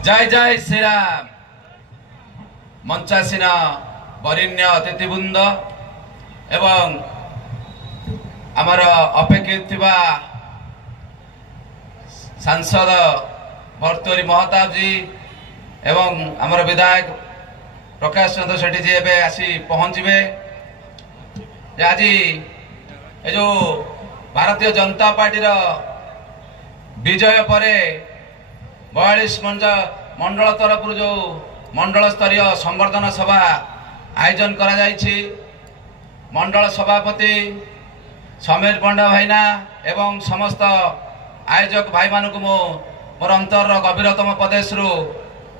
जय जय श्रीराम मंचासीन वरिण्य अतिथिवृंद एवं आमर अपेक्षित सांसद भर्तृहरि महताब जी एवं आमर विधायक प्रकाश चंद्र सेठी जी एवं आसी पहुँचे। आज ये जो भारतीय जनता पार्टी विजय पर 42 मंडल तरफ जो मंडल स्तरीय संवर्धना सभा आयोजन करा जायछि। मंडल सभापति समीर पंडा भाईना एवं समस्त आयोजक भाई मानक मोर अंतर गभीरतम प्रदेश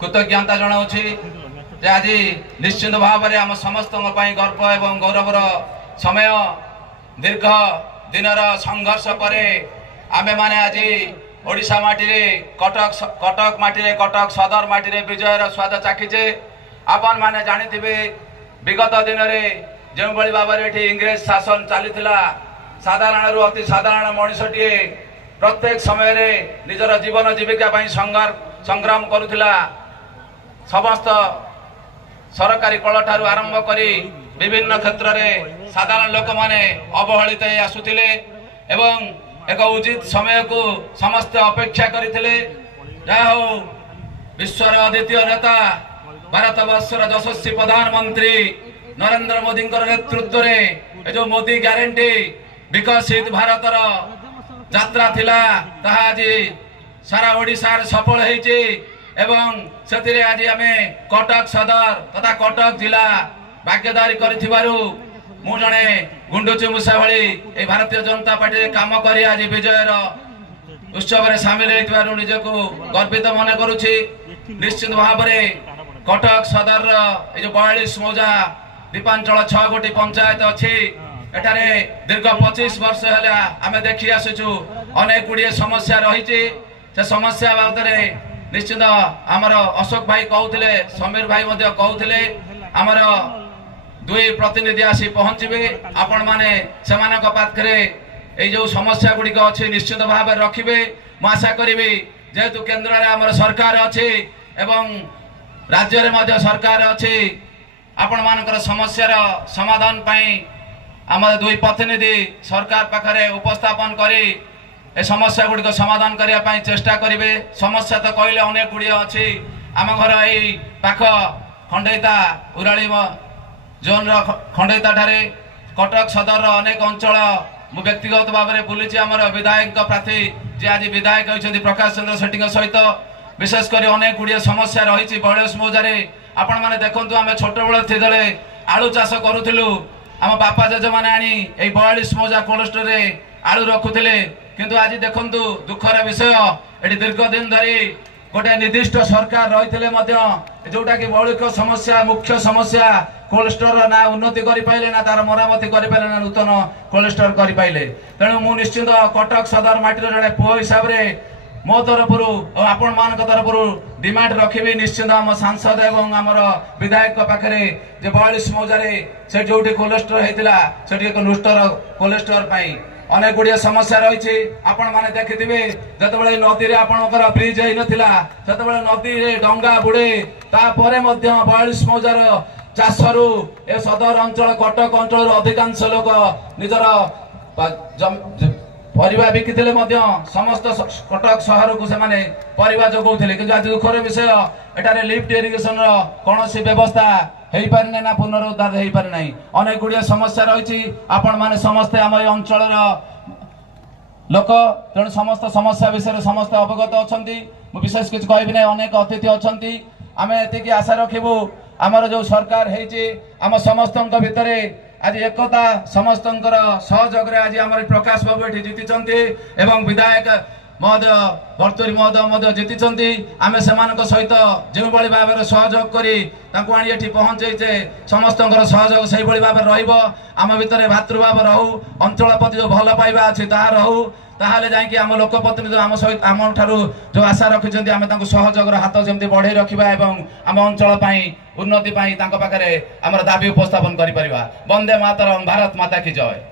कृतज्ञता जनाऊँगी। आज निश्चित भाव में आम समस्त गर्व एवं गौरवर समय दीर्घ दिनर संघर्ष पर आमे माने आज ओडिशा माटी रे कटक माटी रे कटक सदर माटी रे विजयर स्वाद चाखीचे। आपण माने जानिथिबे विगत दिन में जो भाई भाव में इंग्रेज शासन चलीथिला साधारण रु अति साधारण मनुष्यटीए प्रत्येक समय रे निजर जीवन जीविका संग्राम करुथिला। समस्त सरकारी कल ठारू आरंभ करी विभिन्न क्षेत्र में साधारण लोक माने अवहेलित आसुथिले एवं एक उचित समय को समस्त अपेक्षा करथिले। जहा हो विश्वर अद्वितीय नेता भारत वर्षर यशस्वी प्रधानमंत्री नरेंद्र मोदी नेतृत्व में जो मोदी ग्यारंटी विकसित भारतर यात्रा थिला ताहा आज सारा ओडिशा सफल होईछि एवं सेतिरे आज आमे कटक सदर तथा कटक जिला भाग्यदारी करिथिबारु मु जने गुंडुची मूसा भली ए भारतीय जनता पार्टी काम करी आज विजयर उत्सव में सामिल होइथिबारु निजको गर्वित मन करूछि। निश्चित भाव में कटक सदर ए जो 42 मौजा दीपांचल 6 गोटी पंचायत अच्छी एठारे दीर्घ 25 वर्ष है आमे देखि आसुछु अनेक गुड़िए समस्या रही। से समस्या बाबद निश्चित आमर अशोक भाई कहते समीर भाई कहते आमर दुई प्रतिनिधि आसी पहुँचे। आपण माने सेमानक पाखरे ए जो समस्या गुड़िक अच्छी निश्चित भाव में रखिबे। मु आशा करी जेहेतु केंद्र में आमर सरकार अच्छी एवं राज्य में सरकार अच्छी आपण मानकर समस्यार समाधान पाई आम दुई प्रतिनिधि सरकार पाखरे उपस्थापन करी ए समस्या गुड़िक समाधान करने चेष्टा करेंगे। समस्या तो कहले अनेक गुड़िया अच्छी आम घर यही पाख खंडईता उराली जोन खंडईता ठारे कटक सदर अनेक अंचल मु व्यक्तिगत भाव में बुली आमर विधायक प्रार्थी जी आज विधायक होती प्रकाश चंद्र सेठी सहित विशेषकर अनेक गुड़िया समस्या रही। 42 मौजारे आपण मैंने देखु आम छोट बेल थे आलू चाष करूँ आम बापा जेजे मैंने आनी 42 मौजा कोल्ड स्टोर आलू रखुले किंतु आज देखु दुखर विषय ये दीर्घ दिन धरी गोटे निर्दिष्ट सरकार रही जोटा कि मौलिक समस्या मुख्य समस्या कोल्ड स्टोर ना उन्नति करें ना तार मरामती करें ना नूतन कोल्ड स्टोर करें। तेणु मु निश्चित कटक सदर माटीर जड़े पुओ हिसाब से मो तरफ आपण मान तरफ डिमांड रखी निश्चित आम सांसद एवं आमर विधायक पाखे 42 मौजारे से जो कोल्ड स्टोर होता से एक नूतन कोल्ड स्टोर अनेक गुड़िया समस्या रही। आपण माने देखिथिबे जतबेले नदी रे आपणकर ब्रिज हेइ नथिला सेतबेले नदी रे डंगा बुड़े तापरे मध्य 42 मौजार चाषरू ए सदर अंचल कटक अंचल अधिकांश लोक निजर परिवा बिकिथिले मध्य समस्त कटक शहर को सेमाने परिवा जोगौथिले किंतु आज दुखर विषय एटारे लिफ्ट इरिगेशन रो कोनोसी व्यवस्था हेइ पारने ना पुनरुद्धार हेइ पारे नाही। अनेक गुड़िया समस्या रही। आपण माने समस्त आम अंचल लोक तेणु समस्त समस्या विषय समस्त अवगत अच्छा विशेष किसी कहबी ना अनेक अतिथि अच्छा आम एति आशा रखिबू आमर जो सरकार है आम समस्त भितर आज एकता समस्त सहयोग आज आम प्रकाश बाबू ये जीति एवं विधायक महोदय भर्तृहरि महोदय जीति आम से सहित जो भाव में सहयोग कर पहुँचे समस्त सहयोग से भाव में रम भितर भातृभाव रहू अंचल प्रति जो भल पाइबा अच्छी ता रहू ताहले जाइए आम लोक प्रतिनिधि आम सहित आम ठारू जो आशा रखिंट आम सहयोग हाथ जमी बढ़े रखा एवं आम अंचल उन्नति पाखरे आम दाबी उपस्थापन कर। वंदे मातरम, भारत माता की जय।